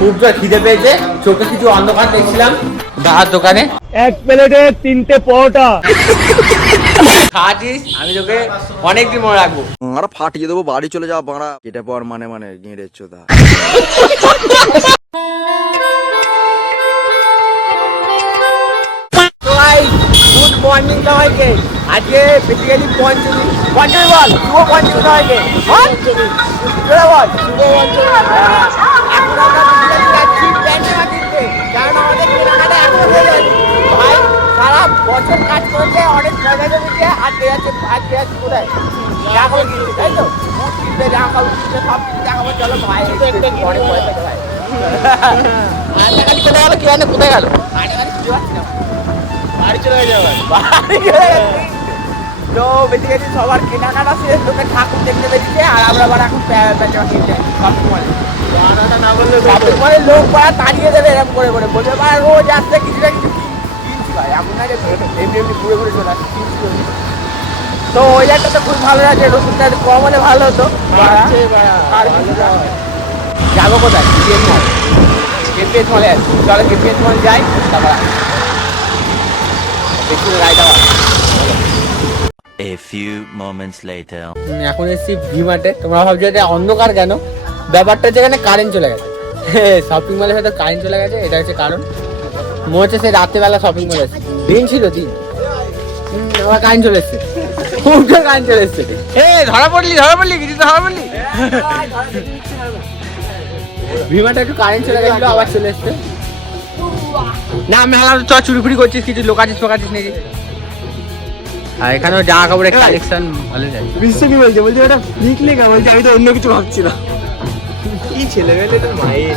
খুব জোর খিদে পেয়েছে, চোখে কিছু অন্ধকার দেখছিলাম দাহার দোকানে। এক প্লেটে 3টে পরোটা খাচ্ছিস, আমি তোকে অনেকদিন মনে রাখবো। আর ফাটিয়ে দেবো, বাড়ি চলে যাওয়া বাড়া। এটা পর মানে গেঁড়ে চোদা। গুড মর্নিং সবাইকে। আজকে বেসিক্যালি পঞ্চমী বল, শুভ পঞ্চমী সবাইকে। বল এখন আমরা যাচ্ছি প্যান্টেমা কিনতে, কারণ আমাদের কেনাকাটা এখন হয়ে যাচ্ছে। ভাই সারা বছর কাজ করেছে, অনেক পয়সা জমেছে, আজকে যাচ্ছে কোথায় জামা কাপড় কিনতে, তাই তো? বুট কিনতে, জামা কাপড় কিনতে, সব কিছু দেখাবো। চলো ভাই, অনেক পয়সা তো ভাই। আর টাকাটি কোথায় গেল, কি জানে কোথায় গেল? খুঁজে পাচ্ছি না, বাড়ি চলে যাবে। তো বেসিক্যালি সবার কেনাকাটা শেষ, লোকে ঠাকুর দেখতে বেরিয়েছে, আর আমরা আবার এখন প্যান্টেমা কিনতে শপিং মলে। শপিং মলে লোক পাড়া তাড়িয়ে দেবে এরকম করে করে, বলতে পারে রোজ আসতে কিছু না কিছু কিনছি ভাই, এমন না যে এমনি এমনি ঘুরে ঘুরে চলে আসছে, কিনছি। তো ওয়েদারটা তো খুব ভালো আছে, রসুনটা একটু কম হলে ভালো হতো। যাবো কোথায়? কেপিএস মল। কেপিএস মলে আছে, চলো কেপিএস মল যাই, তারপর A few moments later. এখন এসেছি ভিমার্টে। তোমরা ভাবছো যে অন্ধকার কেন? ব্যাপারটা যেখানে কারেন্ট চলে গেছে, শপিং মলের সাথে কারেন্ট চলে গেছে, এটা হচ্ছে কারণ। মনে হচ্ছে সেই রাত্রেবেলা শপিং মলে এসেছে, দিন ছিল দিন, আবার কারেন্ট চলে এসছে, খুব জোর কারেন্ট চলে এসছে। ধরা পড়লি কিছু তো ধরা পড়লি। ভিমার্টে একটু কারেন্ট চলে গেছিল, আবার চলে এসছে। না আমি ভাবলাম চ চুরি ফুরি করছিস, কিছু লোকাচিস ফোকাচিস নাকি। আর এখানেও জামা কাপড়ের কালেকশন ভালো যায়। বিশ্ব কি বলছে ওটা লিখলে কেন বলছে, আমি তো অন্য কিছু ভাবছি না। কি ছেলে মেলে তো মায়ের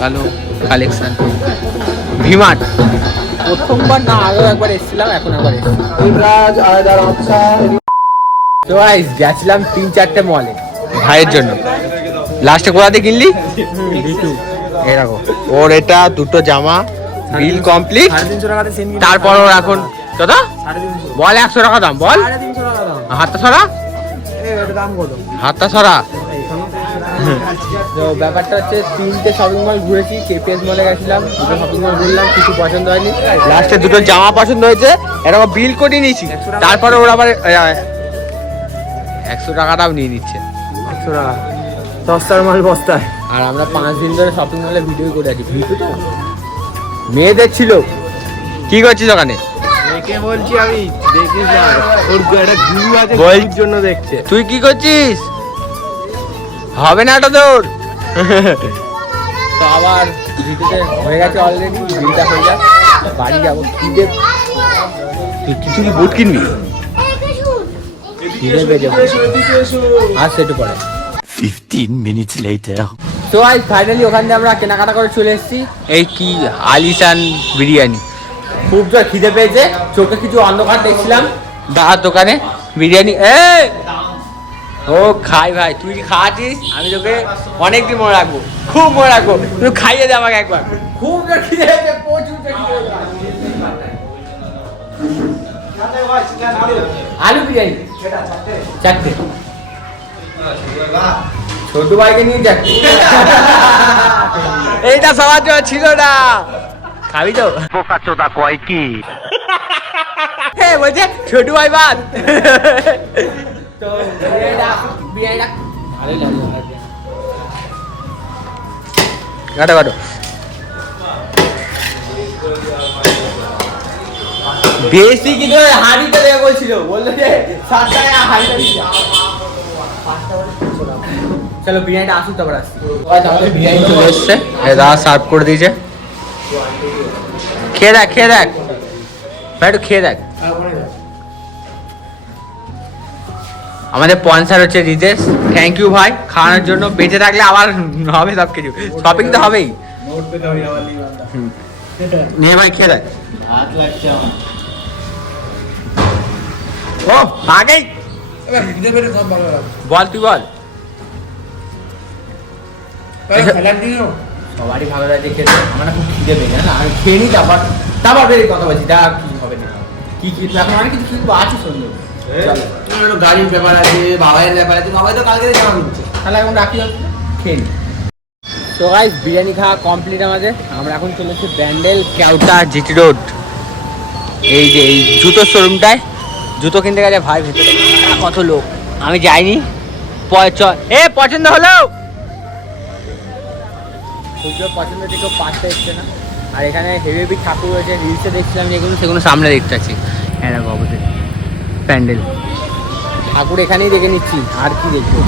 ভালো কালেকশন। ভিমার্ট প্রথমবার না, আগেও একবার এসেছিলাম, এখন একবার এসেছি। তো গাইস গেছিলাম 3-4টে মলে ভাইয়ের জন্য। লাস্টে কোথাতে কিনলি? এরকম ওর এটা দুটো জামা, বিল কমপ্লিট। 350 টাকাতে সেম। তারপর ওর এখন কত বল? 100 টাকা দাম বল। 350 টাকা দাম। হাতটা সরা, এটা দাম কত? হাতটা সরা। তো ব্যাপারটা হচ্ছে 3টে শপিং মল ঘুরেছি। কেপিএস মলে গেছিলাম, দুটো শপিং মল ঘুরলাম, কিছু পছন্দ হয়নি। লাস্টে দুটো জামা পছন্দ হয়েছে, এরকম বিল করে নিয়েছি। তারপরে ওরা আবার 100 টাকাটাও নিয়ে নিচ্ছে। 100 টাকা সস্তার মাল বস্তায়। আর আমরা 5 দিন ধরে শপিং মলে ভিডিও করে আছি। ভিডিও তো মেয়েদের ছিল। কি করছিস ওখানে? একে বলছি আমি, দেখিস না ওর একটা গুরু আছে, বল। গুরুর জন্য দেখছে। তুই কি করছিস? হবে না এটা তোর। তো আবার ভিডিওতে হয়ে গেছে অলরেডি, বিলটা হয়ে যাক, বাড়ি যাবো। খিদে, তুই কিছু কি বুট কিনবি? খিদে পেয়ে আর সেটু পরে। 15 minutes later. তো আজ ফাইনালি ওখান থেকে আমরা কেনাকাটা করে চলে এসেছি। এই কি আলিশান বিরিয়ানি, খুব জোর খিদে পেয়েছে, চোখে কিছু অন্ধকার দেখছিলাম দাহার দোকানে। বিরিয়ানি ও খাই ভাই, তুই খাচ্ছিস, আমি তোকে অনেকদিন মনে রাখবো, খুব মনে রাখবো। তুই খাইয়ে দে আমাকে একবার, খুব জোর খিদে পেয়েছে, প্রচুর আলু বিরিয়ানি 4টে, ছোট ভাইকে নিয়ে যাচ্ছি। এইটা সবার জন্য ছিল না, খাবি তো? বোকা চোদা কয় কি? হ্যাঁ বলছে ছোট ভাই বাদ। তো বিরিয়ানিটা ভালোই লাগলো। কাটো কাটো। বেশি কিন্তু হাঁড়িটা দেবে বলছিল, বললো যে 7 টাকা হাঁড়িটা দিচ্ছে। চলো বিরিয়ানিটা আসুক, তারপর আসছি। আমাদের বিরিয়ানি চলে এসছে, দাদা সার্ভ করে দিয়েছে। খেয়ে দেখ ভাই, একটু খেয়ে দেখ। আমাদের স্পন্সর হচ্ছে রিতেশ, থ্যাংক ইউ ভাই খাওয়ানোর জন্য। বেঁচে থাকলে আবার হবে সব কিছু, শপিং তো হবেই। নিয়ে ভাই খেয়ে দেখ। ও আগেই বল, তুই বল। সবারই ভালো লাগে খেতে, আমার খুব খিদে পেয়ে না, আমি খেয়ে নিই, তারপর বেরিয়ে কথা বলছি। যা কি হবে না কি এখন অনেক কিছু কিনবো আছে সুন্দর। গাড়ির ব্যাপার আছে, বাবাইয়ের ব্যাপার আছে, বাবাই তো কালকে জামা কিনছে। তাহলে এখন রাখি, খেয়ে নি। তো গাইস বিরিয়ানি খাওয়া কমপ্লিট আমাদের। আমরা এখন চলেছি ব্যান্ডেল কেওটা জিটি রোড, এই যে এই জুতোর শোরুমটায় জুতো কিনতে গেছে ভাই। ভেতরে কত লোক, আমি যাইনি। পছন্দ হলো? সূর্য পছন্দ থেকে কেউ পাশে এসছে না। আর এখানে হেভি হেভি ঠাকুর রয়েছে, রিলসে দেখছিলাম যেগুলো, সেগুলো সামনে দেখতে পাচ্ছি। হ্যাঁ দেখো অবশ্যই প্যান্ডেল ঠাকুর এখানেই দেখে নিচ্ছি, আর কি দেখবো।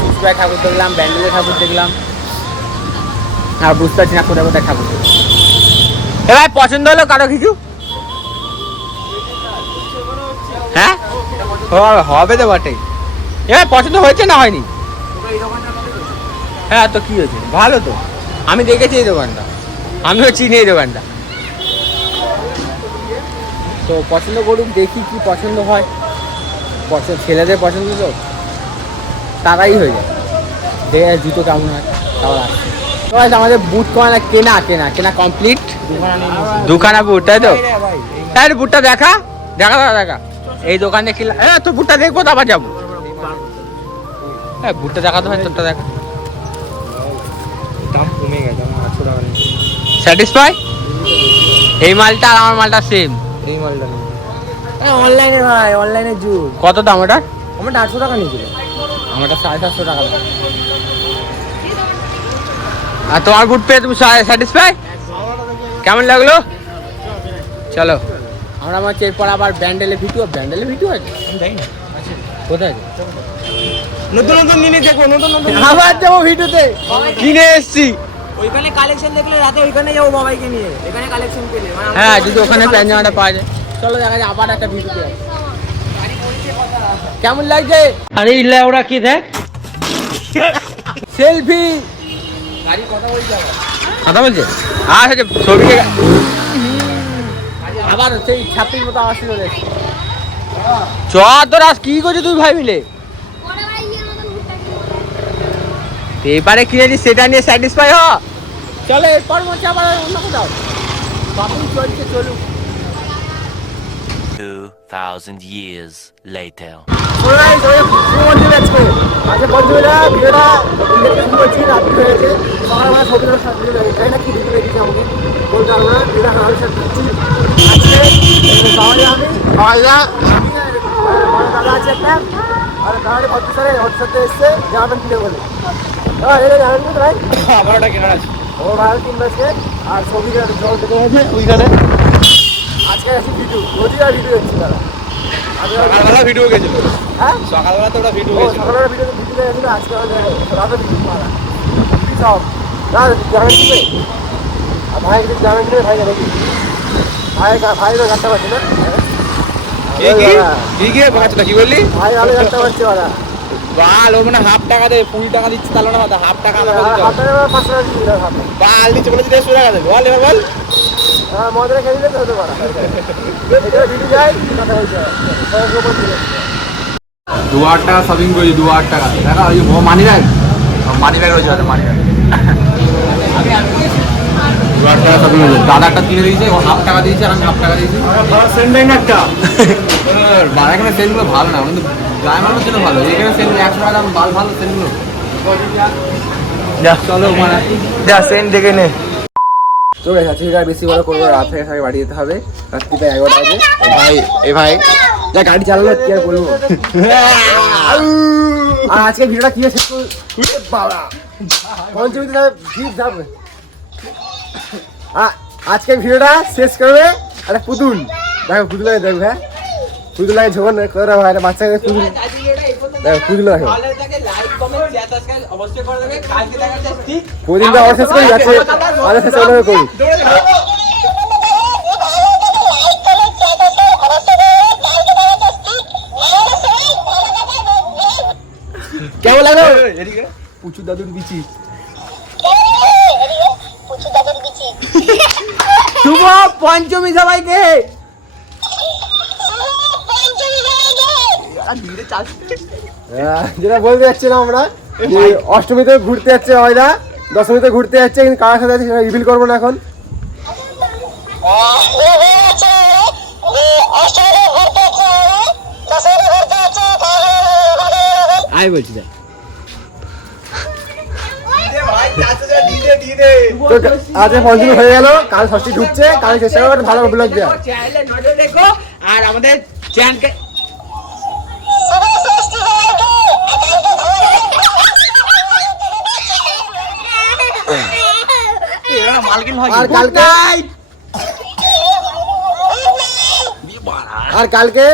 চুচুড়ায় ঠাকুর দেখলাম, ব্যান্ডেলে ঠাকুর দেখলাম, আর বুঝতে পারছি না কোথায় কোথায় ঠাকুর। এবার পছন্দ হলো কারো কিছু? হ্যাঁ হবে তো বটেই। এবার পছন্দ হয়েছে না হয়নি? হ্যাঁ তো কি হয়েছে, ভালো তো। আমি দেখেছি এই দোকানটা, আমিও চিনি এই দোকানটা। তো পছন্দ করুক, দেখি কি পছন্দ হয়। ছেলেদের পছন্দ তো তারাই হয়ে যায়। দেখে জুতো কেমন হয় তাও আসছে। তো আমাদের বুট কেনা কেনা কেনা কমপ্লিট। দুখানা বুট, তাই তো? তাই বুটটা দেখা দেখা দাদা দেখা। এই দোকানে কিনলাম, তো বুটটা দেখবো তো আবার যাবো। হ্যাঁ বুটটা দেখা তো হয়, তোরটা দেখা। দাম কমে গেছে, 800 টাকা নিয়েছে স্যাটিসফাই? এই মালটা আর আমার মালটা সেম। এই মালটা নিয়ে। অনলাইনে ভাই, অনলাইনে যুগ। কত দাম ওটা? আমার 800 টাকা নিয়েছিল। আমারটা 750 টাকা দাম। আর তোমার বুট পেয়ে তুমি স্যাটিসফাই? কেমন লাগলো? চলো আমরা আমার এরপর আবার ব্যান্ডেলে ভিডিও আছে কোথায়? নতুন নতুন জিনিস দেখবো, নতুন নতুন আবার যাবো ভিডিওতে, কিনে এসছি। ওইখানে কালেকশন দেখলে রাতে ওইখানে যাবো বাবাইকে নিয়ে, এখানে কালেকশন পেলে হ্যাঁ যদি ওখানে প্যান্ট জামাটা পাওয়া যায়। চলো দেখা যায় আবার একটা ভিডিওতে। কেমন লাগছে? আরে ইল্লা ওরা কি দেখ সেলফি গাড়ি কথা বলছে আবার। কথা বলছে। আর হচ্ছে ছবি আবার সেই ছাপির মতো আওয়াজ চলে এসছে। চ তোর আজ কি করছিস তুই ভাই মিলে? এবারে কিনেছিস সেটা নিয়ে স্যাটিসফাই হ। চলো এরপর মধ্যে আবার অন্য কোথাও বাপুই চলছে, চলুক। 2000 years later. আচ্ছা বন্ধুরা, ভিডিওটা শুরু করছি, রাত্রি হয়েছে, সকালবেলা ছবি তাই না কি ভিডিও দেখেছি আমাকে বলতে পারবো না। ভিডিও হারানোর সাথে দিচ্ছি আজকে শহরে আমি দাদা আছে একটা, আর দাদারে ভদ্রসারে হোয়াটসঅ্যাপে এসছে জামাটা কিনে বলে এটা জানেন তো ভাই, আমার ওটা কেনার আছে। ও ভালো কিনবে আজকে। আর ছবি জল থেকে আছে ওইখানে। আজকে আছে ভিডিও, নদীর ভিডিও হচ্ছে দাদা। সকালবেলা ভিডিও গেছিল। হ্যাঁ সকালবেলা তো ওটা ভিডিও গেছিল। সকালবেলা ভিডিও গেছিল, আজকে রাতে ভিডিও মারা সব দাদা জানেন কি আর ভাই কিছু জানেন কি ভাই? জানে কি ভাই তো গাড়টা পাচ্ছে না? কি বললি? ভাই ভালো গাড়টা পাচ্ছে ওরা। বাল ও মানে হাফ টাকা দেবে, 20 টাকা দিচ্ছে তাহলে না, হাফ টাকা হাফ টাকা 500 টাকা দিচ্ছি হাফ বাল দিচ্ছে বলে 150 টাকা দেবে। বল এবার বল। হ্যাঁ মদের খেয়ে দিলে তো হতে পারে। এটা ভিডিও যায় কথা বলছে 2000 টাকা শপিং করেছি, 2000 টাকা। দেখা ওই মানি ব্যাগ রয়েছে, মানি ব্যাগ 2000 টাকা শপিং হয়েছে। দাদা একটা কিনে দিয়েছে, ও হাফ টাকা দিয়েছে, আর আমি হাফ টাকা দিয়েছি। এখানে সেলগুলো ভালো না, কিন্তু গায়ে মারানোর জন্য ভালো। এখানে সেল 100 টাকা দাম, ভালো ভালো সেলগুলো। চলো মানে যা সেন দেখে নে। চলে যাচ্ছে, আর বেশি বড় করবো, রাত থেকে সবাই বাড়ি যেতে হবে। রাত্রি প্রায় 11টা বাজে। ভাই যা গাড়ি চালালে কি আর বলবো। আর আজকে ভিডিওটা কি শেষ করবো বাবা, পঞ্চমীতে যাবে ভিড় যাবে। আজকে ভিডিওটা শেষ করবে একটা পুতুল। দেখো পুতুল দেখো, হ্যাঁ পুতুল লাগে ঝোঁকন করে ভাই, বাচ্চাকে পুতুল দেখো, পুতুল দেখো প্রতিদিনটা আবার শেষ করি, যাচ্ছে আগে শেষ করি। কেমন লাগলো? পুচু দাদুর বিচি শুভ পঞ্চমী সবাইকে। যেটা বলতে যাচ্ছিলাম আমরা, যে অষ্টমীতে ঘুরতে যাচ্ছে হয়না, দশমীতে ঘুরতে যাচ্ছে, কিন্তু কার সাথে আছে সেটা রিভিল করবো না এখন। আয় বলছি তো আজ পঞ্চমী হয়ে গেল, কাল ষষ্ঠী ঢুকছে, কাল চেষ্টা করবো একটা ভালো ব্লগ দেওয়া। চ্যানেলে নজর রেখো আর আমাদের চ্যানেলকে আর কালকে আর কালকে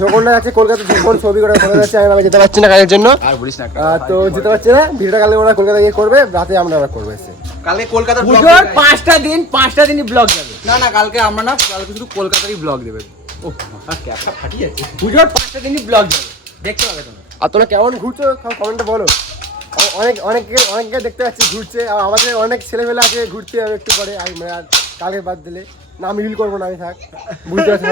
ঝোকনটা যাচ্ছে কলকাতা, ঝোকন ছবি করে ফেলে যাচ্ছে, আমি যেতে পারছি না কাজের জন্য। আর বলিস না, তো যেতে পারছি না, ভিডিওটা কালকে ওরা কলকাতা গিয়ে করবে, রাতে আমরা আবার করবো এসে। কালকে কলকাতার পুজোর 5টা দিনই ব্লগ যাবে। না কালকে আমরা না, কালকে শুধু কলকাতারই ব্লগ দেবে। ও ক্যাপটা ফাটি যাচ্ছে। পুজোর 5টা দিনই ব্লগ যাবে, দেখতে পাবে তোমরা। আর তোমরা কেমন ঘুরছো কমেন্টে বলো। অনেকে দেখতে পাচ্ছি ঘুরছে, আর আমাদের অনেক ছেলেমেলা আছে ঘুরতে হবে একটু পরে। আর কালকে বাদ দিলে না, আমি রিল করবো না, আমি থাক, বুঝতে পারছি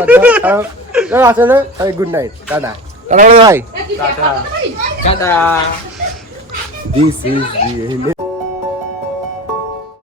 কারণ আছে না। গুড নাইট, টাটা টাটা ভাই, টাটা। This is